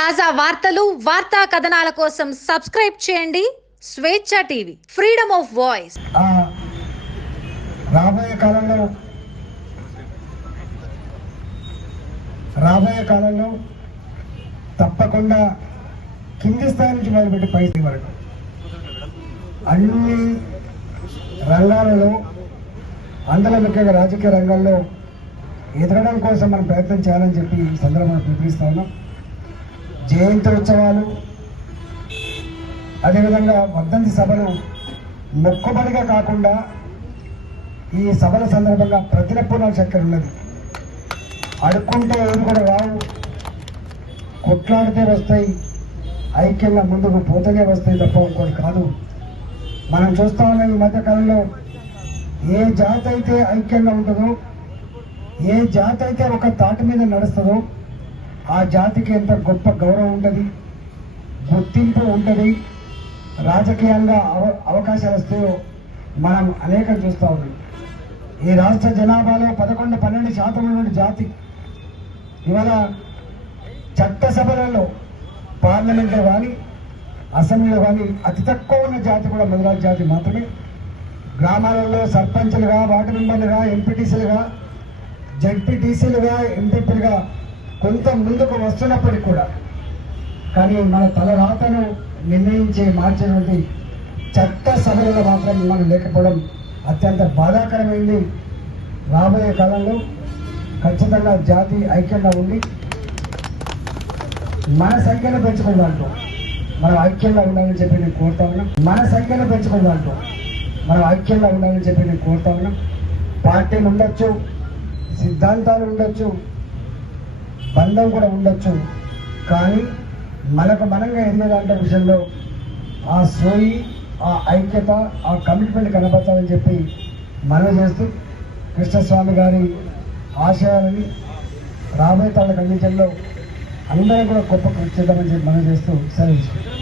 తాజా వార్తలు వార్తా కథనాల కోసం సబ్స్క్రైబ్ చేయండి. స్వేచ్ఛ టీవీ ఫ్రీడమ్ ఆఫ్ వాయిస్. రాబోయే కాలంలో రాబోయే కాలంలో తప్పకుండా కింది స్థాయి నుంచి మొదలుపెట్టి పై వరకు అన్ని రంగాలలో అందులో ముఖ్యంగా రాజకీయ రంగంలో ఎదగడం కోసం మనం ప్రయత్నం చేయాలని చెప్పి ఈ సందర్భంగా పిలుపునిస్తా ఉన్నాం. జయంతి ఉత్సవాలు అదేవిధంగా వర్ధంతి సభలు మొక్కుబడిగా కాకుండా ఈ సభల సందర్భంగా ప్రతిరప్పున చక్కెర ఉన్నది. అడుక్కుంటే ఏది కూడా రావు. కొట్లాడితే వస్తాయి. ఐక్యంగా ముందుకు పోతేనే వస్తాయి తప్ప ఇంకోటి కాదు. మనం చూస్తా ఉన్నాం ఈ మధ్యకాలంలో ఏ జాతి అయితే ఐక్యంగా ఉంటుందో ఏ జాతి అయితే ఒక తాటి మీద నడుస్తుందో ఆ జాతికి ఎంత గొప్ప గౌరవం ఉంటుంది గుర్తింపు ఉంటుంది రాజకీయంగా అవ అవకాశాలు వస్తాయో మనం అనేకం చూస్తూ ఉన్నాం. ఈ రాష్ట్ర జనాభాలో పదకొండు పన్నెండు శాతం ఉన్నటువంటి జాతి ఇవాళ చట్టసభలలో పార్లమెంట్లో కానీ అసెంబ్లీలో కానీ అతి తక్కువ ఉన్న జాతి కూడా మొదలాది జాతి మాత్రమే. గ్రామాలలో సర్పంచ్లుగా వార్డు మెంబర్లుగా ఎంపీటీసీలుగా జడ్పీటీసీలుగా ఎంపీపీలుగా కొంత ముందుకు వస్తున్నప్పటికీ కూడా. కానీ మన తలరాతను నిర్ణయించే మార్చినటువంటి చట్ట సభలలో మాత్రం మనం లేకపోవడం అత్యంత బాధాకరమైంది. రాబోయే కాలంలో ఖచ్చితంగా జాతి ఐక్యంగా ఉండి మన సంఖ్యను పెంచుకున్న దాంట్లో మనం ఐక్యంగా ఉండాలని చెప్పి నేను కోరుతా ఉన్నాం. మన సంఖ్యను పెంచుకున్న దాంట్లో మనం ఐక్యంగా ఉండాలని చెప్పి నేను కోరుతా ఉన్నాం. పార్టీలు ఉండొచ్చు సిద్ధాంతాలు ఉండొచ్చు బంధం కూడా ఉండొచ్చు. కానీ మనకు మనంగా ఎదిగేదాంట్లో విషయంలో ఆ సోయి ఆ ఐక్యత ఆ కమిట్మెంట్ కనపరచాలని చెప్పి మనవి చేస్తూ కృష్ణస్వామి గారి ఆశయాలని రాబోయే తరాలకు అందించడంలో అందరం కూడా గొప్ప కృషి చేద్దామని చెప్పి మనం చేస్తూ సెలవు